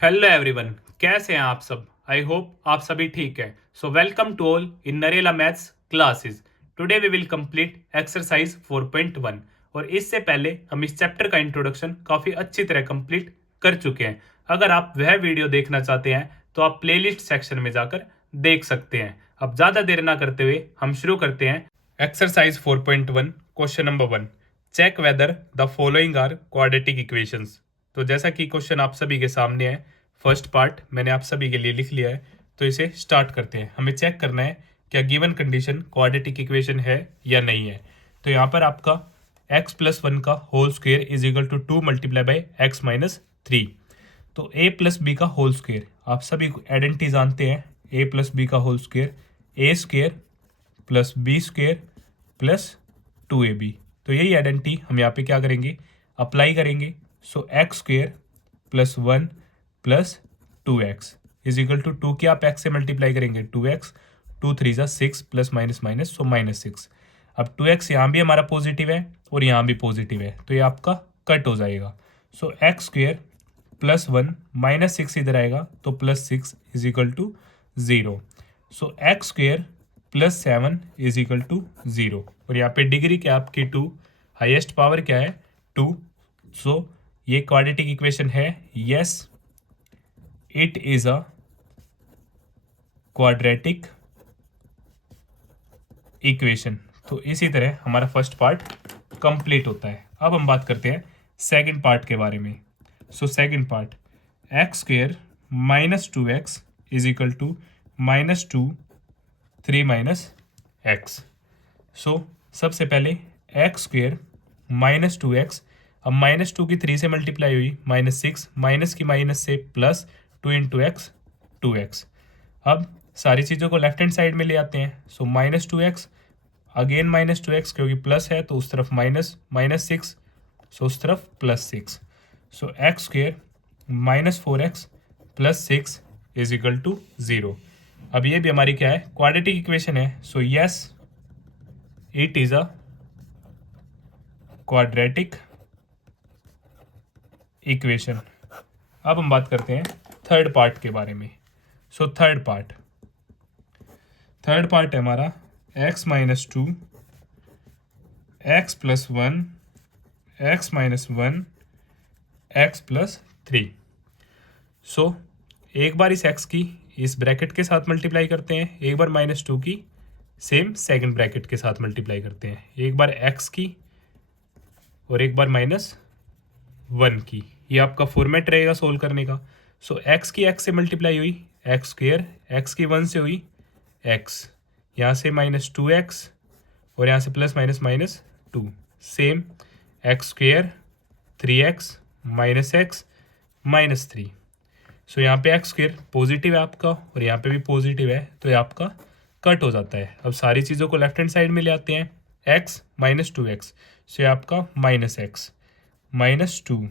Hello everyone, कैसे हैं आप सब। आई होप आप सभी ठीक हैं। So welcome to all in Narela maths classes. Today we will complete exercise 4.1 और इससे पहले हम इस चैप्टर का इंट्रोडक्शन काफ़ी अच्छी तरह कंप्लीट कर चुके हैं। अगर आप वह वीडियो देखना चाहते हैं तो आप प्लेलिस्ट सेक्शन में जाकर देख सकते हैं। अब ज़्यादा देर ना करते हुए हम शुरू करते हैं। Exercise 4.1 question number 1, check whether the following are quadratic equations. तो जैसा कि क्वेश्चन आप सभी के सामने है, फर्स्ट पार्ट मैंने आप सभी के लिए लिख लिया है, तो इसे स्टार्ट करते हैं। हमें चेक करना है क्या गिवन कंडीशन क्वाड्रेटिक इक्वेशन है या नहीं है। तो यहाँ पर आपका एक्स प्लस वन का whole square is equal to 2 multiply by x minus 3। तो ए प्लस बी का होल स्क्वेयर आप सभी आइडेंटिटी जानते हैं। ए प्लस बी का whole square a square plus b square plus 2ab। तो यही आइडेंटिटी हम यहाँ पे क्या करेंगे, अप्लाई करेंगे। So x square plus one plus 2x is equal to 2 की आप x से मल्टीप्लाई करेंगे 2x, 2 3 जा 6 प्लस माइनस माइनस सो -6। अब 2x यहाँ भी हमारा पॉजिटिव है और यहाँ भी पॉजिटिव है, तो ये आपका कट हो जाएगा। So x square plus one minus 6 इधर आएगा तो plus 6 is equal to 0। So x square plus 7 is equal to 0। और यहाँ पे डिग्री क्या आपकी 2, हाइएस्ट पावर क्या है 2। सो ये क्वाड्रेटिक इक्वेशन है, yes it is a quadratic equation. तो इसी तरह हमारा फर्स्ट पार्ट कंप्लीट होता है। अब हम बात करते हैं सेकंड पार्ट के बारे में। So second part x square minus 2x is equal to -2 3 minus x. So सबसे पहले एक्स स्क्वेयर माइनस 2x, अब -2 की 3 से मल्टीप्लाई हुई -6, माइनस की माइनस से प्लस 2 इंटू एक्स 2x। अब सारी चीज़ों को लेफ्ट हैंड साइड में ले आते हैं। सो -2x अगेन -2x, क्योंकि प्लस है तो उस तरफ -6, सो उस तरफ +6। So x square -4x plus 6 is equal to 0। अब ये भी हमारी क्या है, क्वाड्रेटिक इक्वेशन है। So yes it is a quadratic equation. अब हम बात करते हैं थर्ड पार्ट के बारे में। सो थर्ड पार्ट है हमारा x minus 2 x plus 1 x minus 1 x plus 3। सो एक बार इस x की इस ब्रैकेट के साथ मल्टीप्लाई करते हैं, एक बार -2 की सेम सेकंड ब्रैकेट के साथ मल्टीप्लाई करते हैं, एक बार x की और एक बार -1 की। ये आपका फॉर्मेट रहेगा सोल्व करने का। सो x की x से मल्टीप्लाई हुई एक्स स्क्वेयर, एक्स की 1 से हुई x, यहाँ से -2x और यहाँ से plus minus -2, same x square 3x minus x minus 3। सो यहाँ पे एक्स स्क्वेयर पॉजिटिव है आपका और यहाँ पे भी पॉजिटिव है, तो ये आपका कट हो जाता है। अब सारी चीज़ों को लेफ्ट हैंड साइड में ले आते हैं, x -2x, सो ये आपका -x -2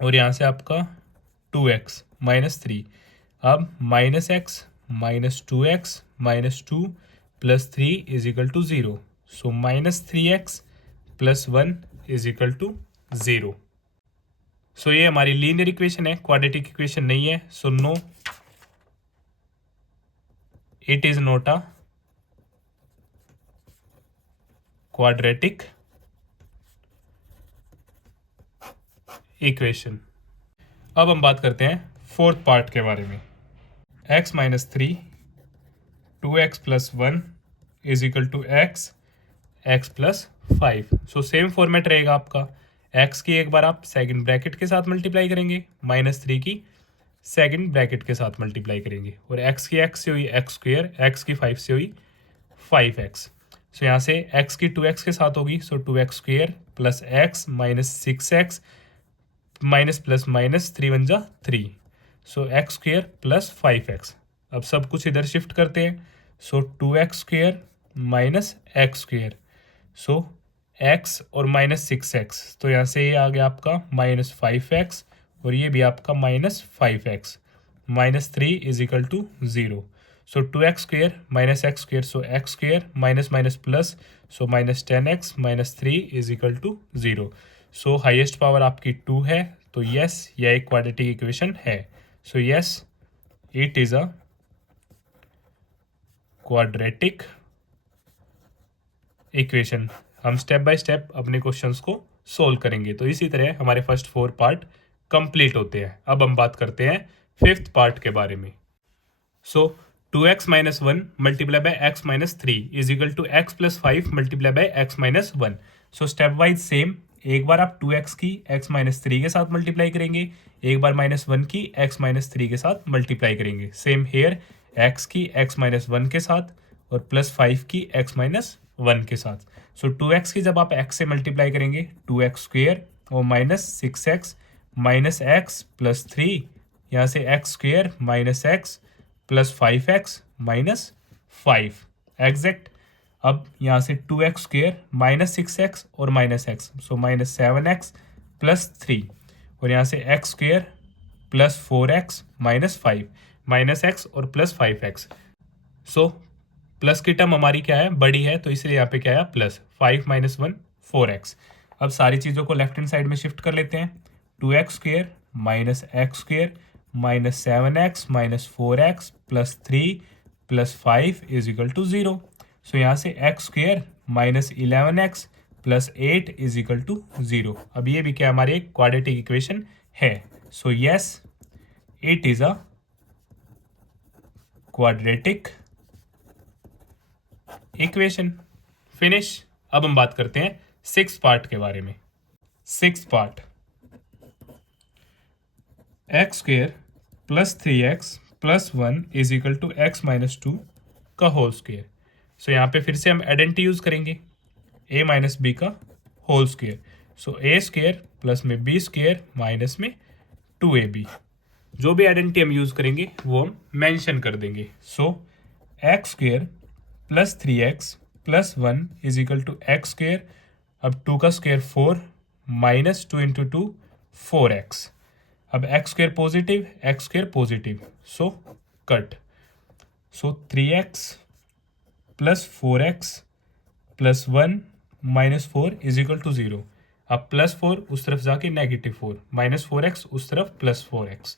और यहाँ से आपका 2x -3। अब -x -2x -2 plus 3 is equal to 0। So -3x plus 1 is equal to 0। So ये हमारी लीनियर इक्वेशन है, क्वाड्रेटिक इक्वेशन नहीं है। So no, it is not a quadratic equation. अब हम बात करते हैं फोर्थ पार्ट के बारे में। x minus 3 2x plus 1 is equal to x plus 5। So same format रहेगा आपका, x की एक बार आप सेकंड ब्रैकेट के साथ मल्टीप्लाई करेंगे, -3 की सेकंड ब्रैकेट के साथ मल्टीप्लाई करेंगे, और x की x से हुई एक्स स्क्वेयर, x की 5 से हुई 5x। सो यहाँ से x की 2x के साथ होगी, सो 2x square plus x minus 6x minus plus minus 3 one जा 3, सो एक्स स्क्वेयर प्लस 5x। अब सब कुछ इधर शिफ्ट करते हैं। So 2x square minus x square, so x और -6x, तो यहाँ से ये आ गया आपका -5x और ये भी आपका -5x -3 is equal to 0। So 2x square minus x square, so x square minus minus plus, so -10x -3 is equal to 0। So highest power आपकी 2 है, तो यस यह एक क्वाड्रेटिक इक्वेशन है। So yes, it is a quadratic equation. हम step by step अपने questions को solve करेंगे। तो इसी तरह हमारे फर्स्ट 4 पार्ट कंप्लीट होते हैं। अब हम बात करते हैं फिफ्थ पार्ट के बारे में। So 2x minus 1 multiply by x minus 3 is equal to x plus 5 multiply by x minus 1। So step wise same, एक बार आप 2x की x माइनस 3 के साथ मल्टीप्लाई करेंगे, एक बार माइनस 1 की x माइनस 3 के साथ मल्टीप्लाई करेंगे। सेम हेयर x की x माइनस 1 के साथ और प्लस 5 की x माइनस 1 के साथ। सो 2x की जब आप x से मल्टीप्लाई करेंगे 2x स्क्वेयर और minus 6x minus x plus 3, यहाँ से x square minus x plus 5x minus 5 exact. अब यहाँ से 2x स्क्वेयर माइनस 6x और minus x, so minus 7x plus 3, और यहाँ से x square plus 4x minus 5, minus x और प्लस 5x। सो प्लस की टर्म हमारी क्या है, बड़ी है, तो इसलिए यहाँ पे क्या है प्लस 5 माइनस 1 4x। अब सारी चीज़ों को लेफ्ट हैंड साइड में शिफ्ट कर लेते हैं। 2x square minus x square minus 7x minus 4x plus 3 plus 5 is equal to 0। So यहाँ से x square minus 11x plus 8 is equal to 0। अब ये भी क्या हमारी एक क्वाड्रेटिक इक्वेशन है। So yes, it is a quadratic equation. Finish. अब हम बात करते हैं सिक्स पार्ट के बारे में। Six part, x square plus 3x plus 1 is equal to x minus 2 का होल स्क्वेयर। सो यहाँ पे फिर से हम आइडेंटिटी यूज करेंगे, a माइनस बी का होल स्क्वेयर। सो ए स्क्वेयर प्लस में बी स्क्वेयर माइनस में 2ab। जो भी आइडेंटिटी हम यूज करेंगे वो हम मेंशन कर देंगे। So x square plus 3x plus 1 is equal to x square, अब 2 का स्क्वेयर 4 माइनस 2 इंटू 2 4x। अब x square positive, x square positive, so cut. So 3x plus 4x plus 1 minus 4 is equal to 0। अब plus 4 उस तरफ जाके negative 4, minus 4x उस तरफ plus 4x।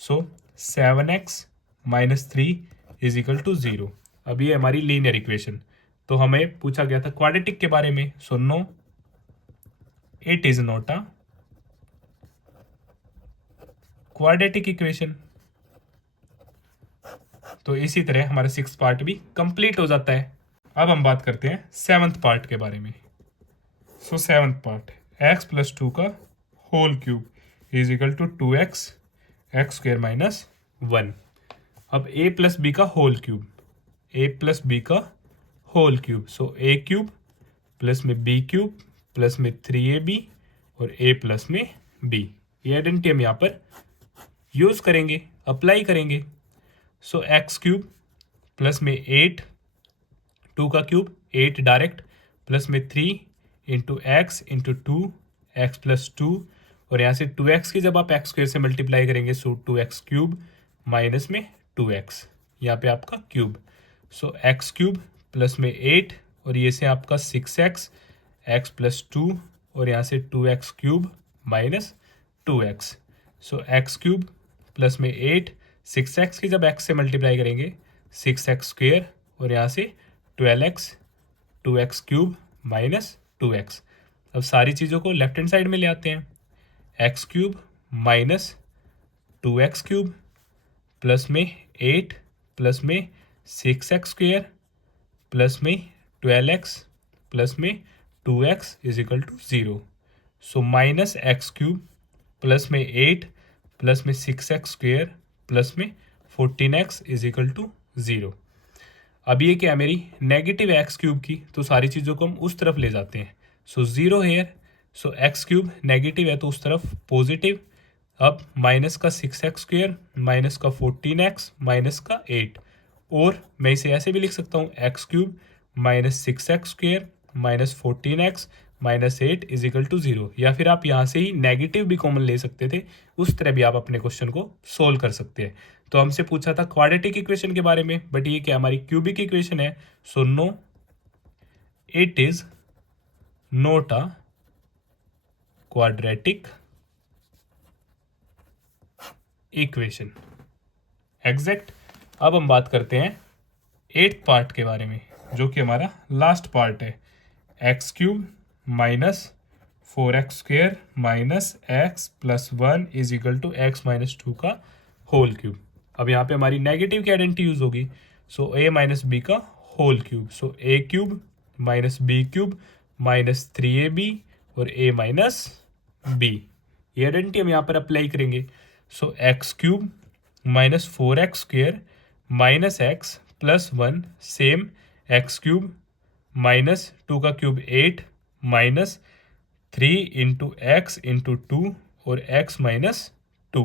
So 7x minus 3 is equal to 0। अब ये हमारी लीनियर इक्वेशन। तो हमें पूछा गया था क्वाड्रेटिक के बारे में। So no, it is not a quadratic equation. तो इसी तरह हमारा सिक्स पार्ट भी कंप्लीट हो जाता है। अब हम बात करते हैं सेवंथ पार्ट के बारे में। So seventh part, x plus 2 का whole cube is equal to 2x x square minus 1। अब a प्लस बी का whole cube, a plus b का whole cube, so a cube plus में b क्यूब प्लस में 3ab और a plus में b। ये identity हम यहाँ पर यूज करेंगे, अप्लाई करेंगे। सो एक्स क्यूब प्लस में 8, 2 का क्यूब 8 डायरेक्ट, प्लस में 3 into X into 2 x plus 2, और यहाँ से 2x की जब आप एक्स स्क्वेयर से मल्टीप्लाई करेंगे सो 2x क्यूब माइनस में 2x, यहाँ पे आपका क्यूब। सो एक्स क्यूब प्लस में 8 और ये से आपका 6x एक्स प्लस 2 और यहाँ से 2x क्यूब माइनस 2x। सो एक्स क्यूब प्लस में 8, 6x की जब x से मल्टीप्लाई करेंगे 6x स्क्वेयर और यहाँ से 12x 2x cube minus 2x। अब सारी चीज़ों को लेफ्ट हैंड साइड में ले आते हैं। X cube minus 2x cube plus में 8 प्लस में 6x स्क्वेयर प्लस में 12x प्लस में 2x is equal to 0। So minus x cube plus में 8 प्लस में 6x स्क्वेयर प्लस में 14x इज इक्वल टू 0। अब ये क्या है मेरी नेगेटिव एक्स क्यूब की, तो सारी चीज़ों को हम उस तरफ ले जाते हैं। सो 0 हेयर, सो एक्स क्यूब नेगेटिव है तो उस तरफ पॉजिटिव। अब माइनस का 6x स्क्वेयर माइनस का 14x माइनस का 8, और मैं इसे ऐसे भी लिख सकता हूँ x cube minus 6x square minus 14x minus 8 is equal to 0। या फिर आप यहाँ से ही नेगेटिव भी कॉमन ले सकते थे, उस तरह भी आप अपने क्वेश्चन को सोल्व कर सकते हैं। तो हमसे पूछा था क्वाड्रेटिक इक्वेशन के बारे में, बट ये क्या हमारी क्यूबिक इक्वेशन है। So no, it is not a quadratic equation. Exact. अब हम बात करते हैं 8th पार्ट के बारे में, जो कि हमारा लास्ट पार्ट है। X cube minus 4x² minus x plus 1 is equal to x minus 2 का होल क्यूब। अब यहाँ पे हमारी नेगेटिव की आइडेंटिटी यूज होगी, सो a माइनस बी का whole cube, so a cube minus B cube minus 3ab और a minus B. ये आइडेंटिटी हम यहाँ पर अप्लाई करेंगे। So X cube minus 4x² minus x plus 1 same X cube minus 2 का cube 8 minus 3 into X into 2 और X minus 2।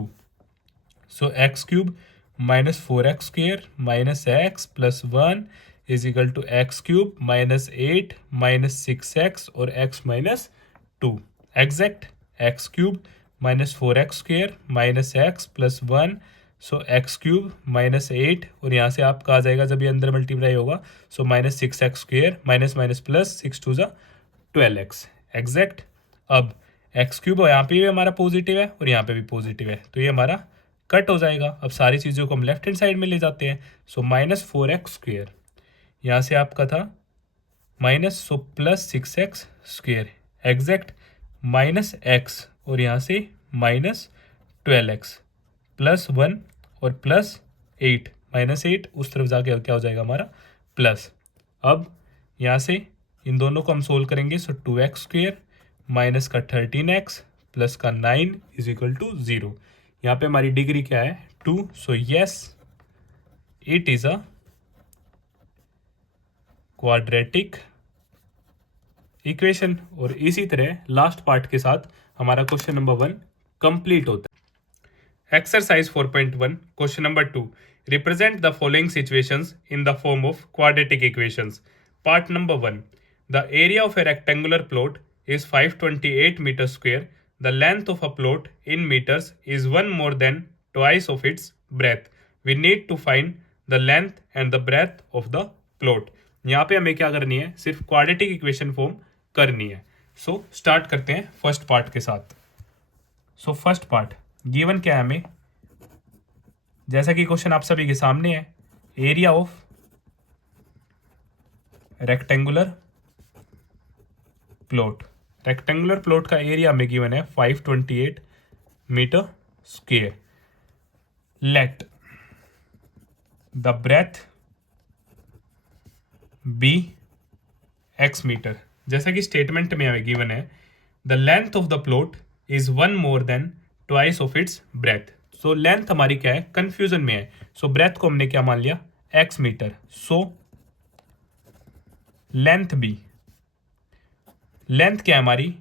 So X cube minus 4x² minus x plus 1 is equal to x cube minus 8 minus 6x और X minus 2। Exact. X cube minus 4x² minus x plus 1, सो X cube minus 8 और यहाँ से आपका आ जाएगा जब ये अंदर multiply होगा, so minus 6x² minus minus plus 6 2 12x। Exact. अब एक्स क्यूब यहाँ पे भी हमारा पॉजिटिव है और यहाँ पे भी पॉजिटिव है, तो ये हमारा कट हो जाएगा। अब सारी चीज़ों को हम लेफ्ट हैंड साइड में ले जाते हैं, सो माइनस 4x², यहाँ से आपका था minus, so plus 6x²। Exact. Minus x और यहाँ से माइनस 12x प्लस 1 और प्लस 8 माइनस 8 उस तरफ जाके क्या हो जाएगा हमारा प्लस। अब यहाँ से इन दोनों को हम सोल्व करेंगे, सो 2x² माइनस का 13x प्लस का 9 इज इक्वल टू 0। यहाँ पे हमारी डिग्री क्या है 2, so yes it is a quadratic equation. और इसी तरह लास्ट पार्ट के साथ हमारा क्वेश्चन नंबर 1 कंप्लीट होता है। Exercise 4.1 question number 2, represent the following situations in the form of quadratic equations. Part number 1, the area of A rectangular plot is 528 meters square. The length of a plot in meters is 1 more than twice of its breadth. We need to find the length and the breadth of the plot. यहाँ पे हमें क्या करनी है, सिर्फ quadratic equation form करनी है। सो start करते हैं फर्स्ट पार्ट के साथ। सो फर्स्ट पार्ट गिवन क्या है हमें, जैसा कि क्वेश्चन आप सभी के सामने है, area of rectangular plot. Rectangular plot का एरिया में गिवन है 528 metre square. Let the breadth be x metre. जैसा कि स्टेटमेंट में हमें गिवन है, the length of the plot is 1 more than twice of its breadth. So length हमारी क्या है, कंफ्यूजन में है, सो ब्रेथ को हमने क्या मान लिया x मीटर। सो लेंथ बी, लेंथ क्या है हमारी,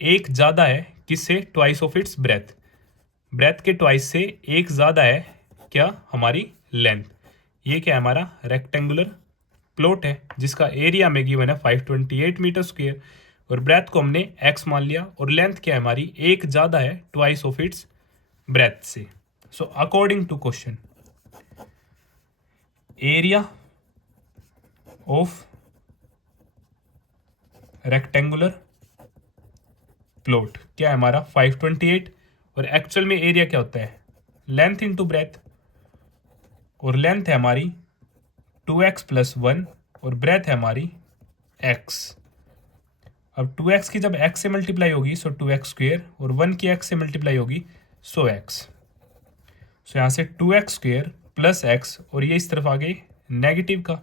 एक ज़्यादा है किससे, twice of its breadth. Breadth के ट्वाइस से एक ज़्यादा है क्या हमारी लेंथ। ये क्या है हमारा रेक्टेंगुलर प्लॉट है जिसका एरिया में गिवन है 528 मीटर स्क्वायर और ब्रेथ को हमने x मान लिया और लेंथ क्या है हमारी, एक ज़्यादा है ट्वाइस ऑफ इट्स ब्रेथ से। So according to question, area of rectangular plot क्या है हमारा 528 और एक्चुअल में एरिया क्या होता है, लेंथ इंटू ब्रेथ, और लेंथ है हमारी 2x प्लस 1 और ब्रेथ है हमारी x। अब 2x की जब x से मल्टीप्लाई होगी सो 2x² और 1 की x से मल्टीप्लाई होगी सो x। सो यहाँ से 2x² प्लस x और ये इस तरफ आ गई नेगेटिव का,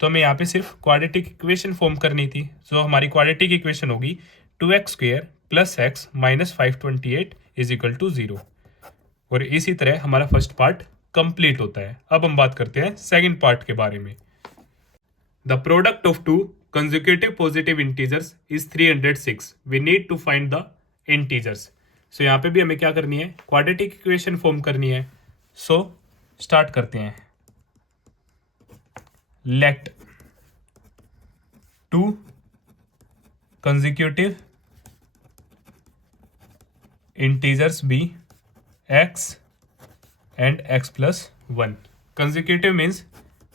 तो हमें यहाँ पे सिर्फ क्वाड्रेटिक इक्वेशन फॉर्म करनी थी। सो हमारी क्वाड्रेटिक इक्वेशन होगी 2x² plus x minus 528 is equal to 0। और इसी तरह हमारा फर्स्ट पार्ट कंप्लीट होता है। अब हम बात करते हैं सेकंड पार्ट के बारे में। The product of two consecutive positive integers is 306। We need to find the integers. So यहाँ पे भी हमें क्या करनी है, क्वाड्रेटिक इक्वेशन फॉर्म करनी है। सो स्टार्ट करते हैं। Let two consecutive integers be x and x plus 1। consecutive means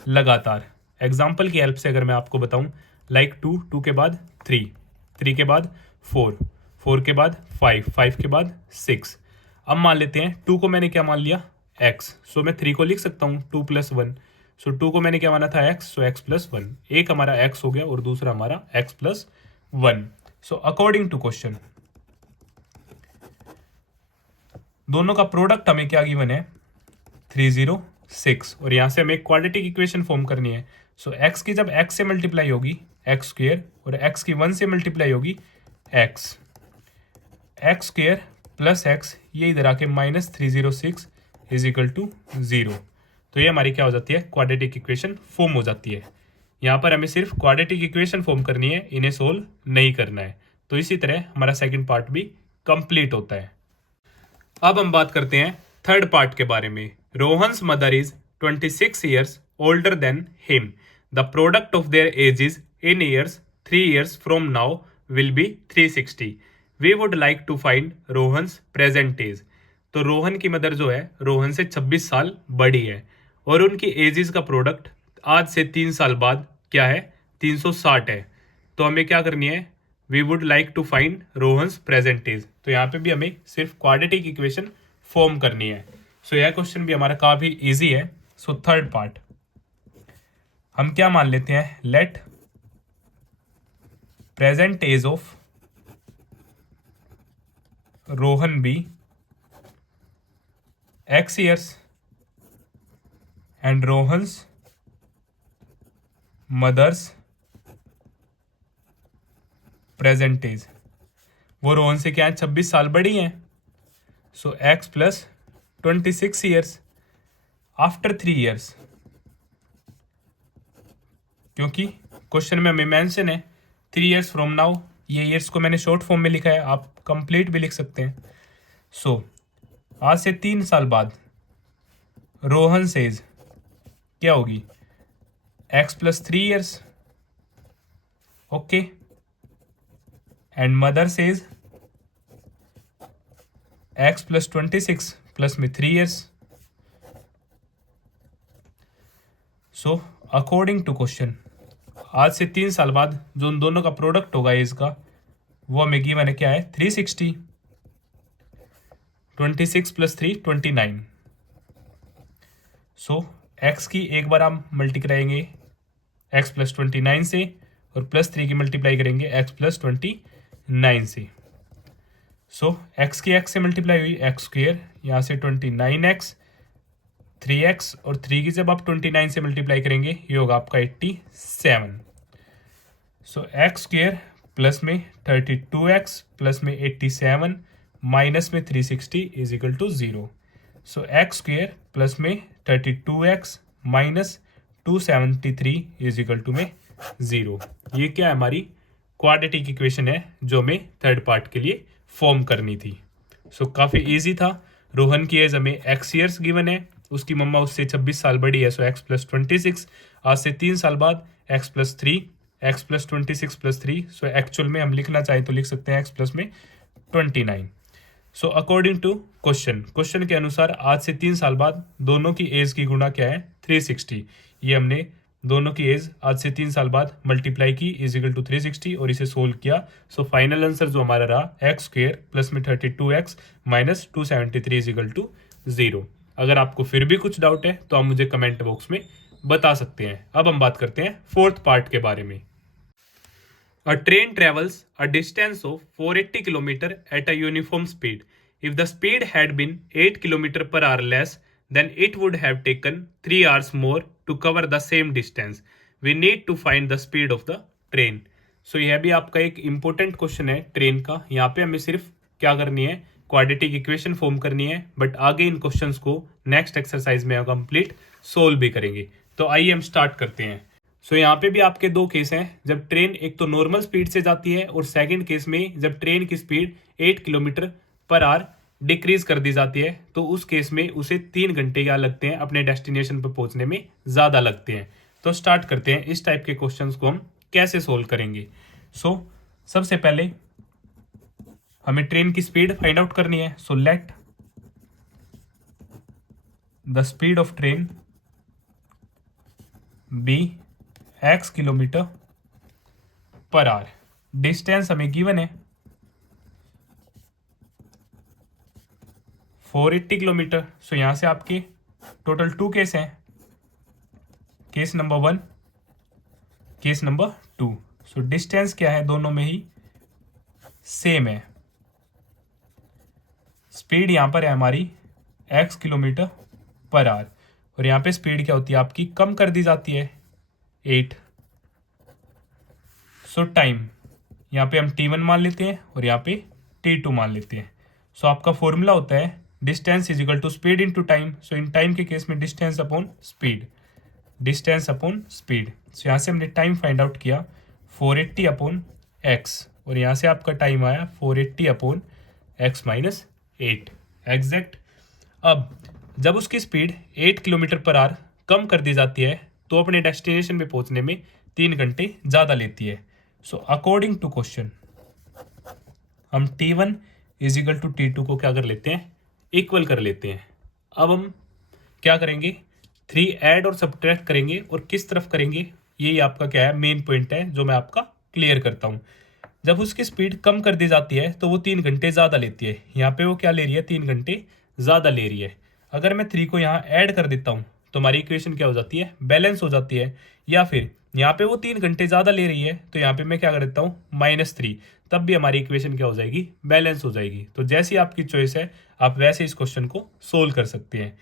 लगातार। एग्जाम्पल की हेल्प से अगर मैं आपको बताऊं, लाइक 2 के बाद 3 के बाद 4 के बाद 5 के बाद 6। अब मान लेते हैं 2 को मैंने क्या मान लिया x, सो मैं 3 को लिख सकता हूँ 2 + 1। सो 2 को मैंने क्या माना था x, सो x + 1। एक हमारा x हो गया और दूसरा हमारा x + 1। So according to question दोनों का प्रोडक्ट हमें क्या गिवन है 306, और यहाँ से हमें एक क्वाड्रेटिक इक्वेशन फॉर्म करनी है। सो x की जब x से मल्टीप्लाई होगी x² और x की 1 से मल्टीप्लाई होगी x² + x, ये इधर आके -306 = 0। तो ये हमारी क्या हो जाती है क्वाड्रेटिक इक्वेशन फॉर्म हो जाती है। यहाँ पर हमें सिर्फ क्वाड्रेटिक इक्वेशन फॉर्म करनी है, इन्हें सोल्व नहीं करना है। तो इसी तरह हमारा सेकंड पार्ट भी कंप्लीट होता है। अब हम बात करते हैं थर्ड पार्ट के बारे में। Rohan's mother is 26 years older than him. The product of their ages in years 3 years from now will be 360। We would like to find Rohan's present age. तो रोहन की मदर जो है रोहन से 26 साल बड़ी है और उनकी एजेस का प्रोडक्ट आज से 3 साल बाद क्या है 360 है। तो हमें क्या करनी है we would like to find Rohan's present age. तो यहाँ पे भी हमें सिर्फ क्वाड्रेटिक इक्वेशन फॉर्म करनी है। सो यह क्वेश्चन भी हमारा काफी इजी है। सो थर्ड पार्ट हम क्या मान लेते हैं let present age of Rohan be x years and Rohan's mother's present age. वो रोहन से क्या है 26 साल बड़ी हैं। So x + 26 years after 3 years, क्योंकि क्वेश्चन में हमें मेंशन है 3 ईयर्स फ्रॉम नाउ। ये ईयर्स को मैंने शॉर्ट फॉर्म में लिखा है, आप कंप्लीट भी लिख सकते हैं। सो आज से 3 साल बाद रोहन सेज क्या होगी x + 3 years, okay, and mother's age x + 26 plus में 3 years. So according to question आज से 3 साल बाद जो उन दोनों का प्रोडक्ट होगा एज का वो हमें गिवन है क्या है 360। 26 + 3 29। सो x की एक बार हम मल्टी कराएंगे x + 29 से और +3 की मल्टीप्लाई करेंगे x + 29 से। सो x की x से मल्टीप्लाई हुई x², यहाँ से 29x 3x और 3 की जब आप 29 से मल्टीप्लाई करेंगे ये होगा आपका 87। सो x² प्लस में 32x प्लस में 87 माइनस में 360 = 0। सो x² प्लस में 32x माइनस 273 = में 0। ये क्या है हमारी क्वाड्रेटिक इक्वेशन है जो हमें थर्ड पार्ट के लिए फॉर्म करनी थी। सो काफ़ी इजी था। रोहन की एज हमें x ईयर्स गिवन है, उसकी मम्मा उससे 26 साल बड़ी है। सो x + 26 आज से 3 साल बाद x + 3 x + 26 + 3। सो एक्चुअल में हम लिखना चाहें तो लिख सकते हैं x प्लस में 29। सो अकॉर्डिंग टू क्वेश्चन के अनुसार आज से 3 साल बाद दोनों की एज की गुणा क्या है 360। ये हमने दोनों की एज आज से 3 साल बाद मल्टीप्लाई की = 360 और इसे सोल्व किया। सो फाइनल आंसर जो हमारा रहा x² प्लस में 32x माइनस 273 = 0। अगर आपको फिर भी कुछ डाउट है तो आप मुझे कमेंट बॉक्स में बता सकते हैं। अब हम बात करते हैं फोर्थ पार्ट के बारे में। A train travels a distance of 480 km at a uniform speed. If the speed had been 8 km/h less, then it would have taken 3 hours more to cover the same distance. We need to find the speed of the train. So यह भी आपका एक important question है train का। यहाँ पे हमें सिर्फ क्या करनी है क्वाड्रेटिक इक्वेशन फॉर्म करनी है, बट आगे इन क्वेश्चंस को नेक्स्ट एक्सरसाइज में कंप्लीट सोल्व भी करेंगे। तो आइए हम स्टार्ट करते हैं। सो यहाँ पे भी आपके दो केस हैं, जब ट्रेन एक तो नॉर्मल स्पीड से जाती है और सेकंड केस में जब ट्रेन की स्पीड 8 km/h डिक्रीज कर दी जाती है, तो उस केस में उसे 3 घंटे क्या लगते हैं अपने डेस्टिनेशन पर पहुंचने में ज़्यादा लगते हैं। तो स्टार्ट करते हैं इस टाइप के क्वेश्चंस को हम कैसे सोल्व करेंगे। सो सबसे पहले हमें ट्रेन की स्पीड फाइंड आउट करनी है। So let the speed of train be x km/h। Distance हमें गिवन है 480 किलोमीटर। सो यहाँ से आपके टोटल 2 केस हैं, case number 1, case number 2। So distance क्या है, दोनों में ही सेम है। स्पीड यहाँ पर है हमारी x किलोमीटर पर आवर, और यहाँ पे स्पीड क्या होती है आपकी, कम कर दी जाती है 8। सो टाइम यहाँ पे हम t1 मान लेते हैं और यहाँ पे t2 मान लेते हैं। सो आपका फॉर्मूला होता है distance is equal to speed into time. So इन टाइम के केस में distance upon speed, distance upon speed. So यहाँ से हमने टाइम फाइंड आउट किया 480 अपॉन एक्स, और यहाँ से आपका टाइम आया 480 अपॉन एक्स माइनस 8 एग्जैक्ट। अब जब उसकी स्पीड 8 किलोमीटर पर आवर कम कर दी जाती है तो अपने डेस्टिनेशन पे पहुंचने में 3 घंटे ज़्यादा लेती है। सो अकॉर्डिंग टू क्वेश्चन हम T1 is equal to T2 को क्या कर लेते हैं, इक्वल कर लेते हैं। अब हम क्या करेंगे, 3 ऐड और सब्ट्रैक्ट करेंगे, और किस तरफ करेंगे यही आपका क्या है मेन पॉइंट है जो मैं आपका क्लियर करता हूँ। जब उसकी स्पीड कम कर दी जाती है तो वो 3 घंटे ज़्यादा लेती है। यहाँ पे वो क्या ले रही है, 3 घंटे ज़्यादा ले रही है। अगर मैं 3 को यहाँ ऐड कर देता हूँ तो हमारी इक्वेशन क्या हो जाती है, बैलेंस हो जाती है। या फिर यहाँ पे वो 3 घंटे ज़्यादा ले रही है तो यहाँ पे मैं क्या कर देता हूँ -3, तब भी हमारी इक्वेशन क्या हो जाएगी, बैलेंस हो जाएगी। तो जैसी आपकी चॉइस है आप वैसे इस क्वेश्चन को सोल्व कर सकते हैं।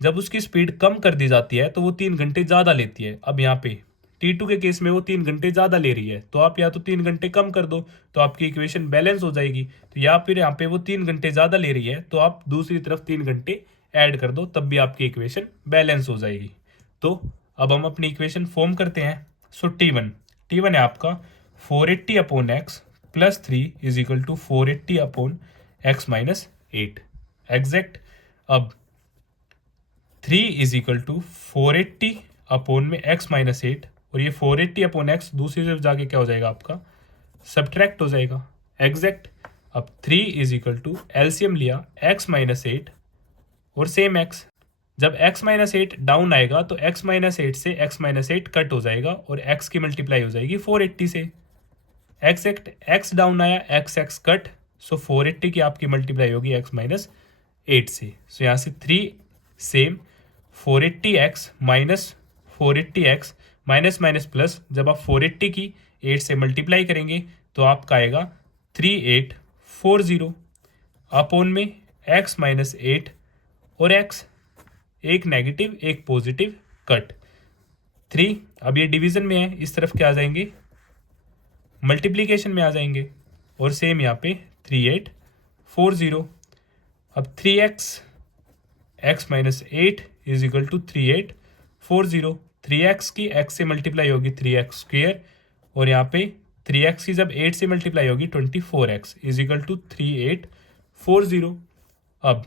जब उसकी स्पीड कम कर दी जाती है तो वो 3 घंटे ज़्यादा लेती है। अब यहाँ पे T2 के केस में वो 3 घंटे ज़्यादा ले रही है, तो आप या तो 3 घंटे कम कर दो तो आपकी इक्वेशन बैलेंस हो जाएगी। तो या फिर यहाँ पे वो 3 घंटे ज़्यादा ले रही है तो आप दूसरी तरफ 3 घंटे ऐड कर दो, तब भी आपकी इक्वेशन बैलेंस हो जाएगी। तो अब हम अपनी इक्वेशन फॉर्म करते हैं। सो T1 है आपका 480 upon x plus 3 is equal to 480 upon x minus 8 exact. अब 3 इज इक्वल टू 480 अपॉन में x माइनस 8, और ये 480 अपॉन एक्स दूसरी तरफ जाके क्या हो जाएगा आपका, सब्ट्रैक्ट हो जाएगा एग्जैक्ट। अब 3 इज इक्वल टू एलसीएम लिया x माइनस 8 और सेम x। जब x माइनस 8 डाउन आएगा तो x माइनस 8 से x माइनस 8 कट हो जाएगा और x की मल्टीप्लाई हो जाएगी 480 से एग्जैक्ट। x डाउन आया, x कट, सो 480 की आपकी मल्टीप्लाई होगी x माइनस 8 से। सो यहाँ से 3 same 480x minus 480x minus minus plus, जब आप 480 की 8 से मल्टीप्लाई करेंगे तो आपका आएगा 3840 अपॉन में x माइनस 8 और x, एक नेगेटिव एक पॉजिटिव कट 3। अब ये डिवीजन में है, इस तरफ क्या आ जाएंगे, मल्टीप्लीकेशन में आ जाएंगे, और सेम यहाँ पे 3840। अब 3x x minus 8 is equal to 3840। 3x की x से मल्टीप्लाई होगी 3x स्क्वेयर, और यहाँ पे 3x की जब 8 से मल्टीप्लाई होगी 24x इज इक्वल टू 3840। अब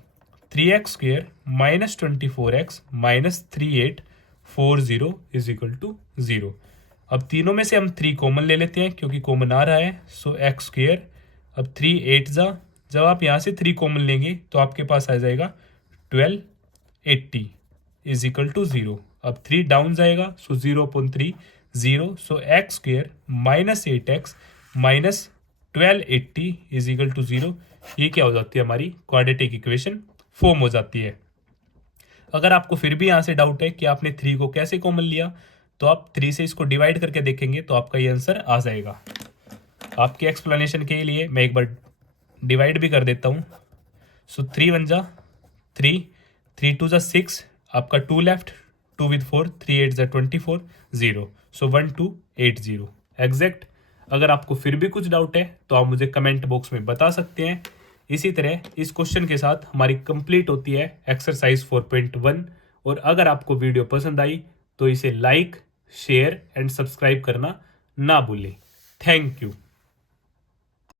3x square minus 24x minus 3840 is equal to 0। अब तीनों में से हम 3 कॉमन ले लेते हैं क्योंकि कॉमन आ रहा है, सो x स्क्वेयर। अब 3 8 जा, जब आप यहाँ से 3 कॉमन लेंगे तो आपके पास आ जाएगा 1280 इज इक्वल टू 0। अब 3 डाउन जाएगा, so 0/3 0, so x square minus 8x minus 1280 is equal to 0। ये क्या हो जाती है, हमारी क्वाड्रेटिक इक्वेशन फॉर्म हो जाती है। अगर आपको फिर भी यहाँ से डाउट है कि आपने 3 को कैसे कॉमन लिया, तो आप 3 से इसको डिवाइड करके देखेंगे तो आपका ये आंसर आ जाएगा। आपके एक्सप्लेनेशन के लिए मैं एक बार डिवाइड भी कर देता हूँ। सो 3 1 जा 3, 3 2 जा 6, आपका 2 लेफ्ट, 2 विद 4, 3 8 जा 24 0, सो 1280 एग्जैक्ट। अगर आपको फिर भी कुछ डाउट है तो आप मुझे कमेंट बॉक्स में बता सकते हैं। इसी तरह इस क्वेश्चन के साथ हमारी कंप्लीट होती है एक्सरसाइज 4.1। और अगर आपको वीडियो पसंद आई तो इसे लाइक, शेयर एंड सब्सक्राइब करना ना भूलें। Thank you.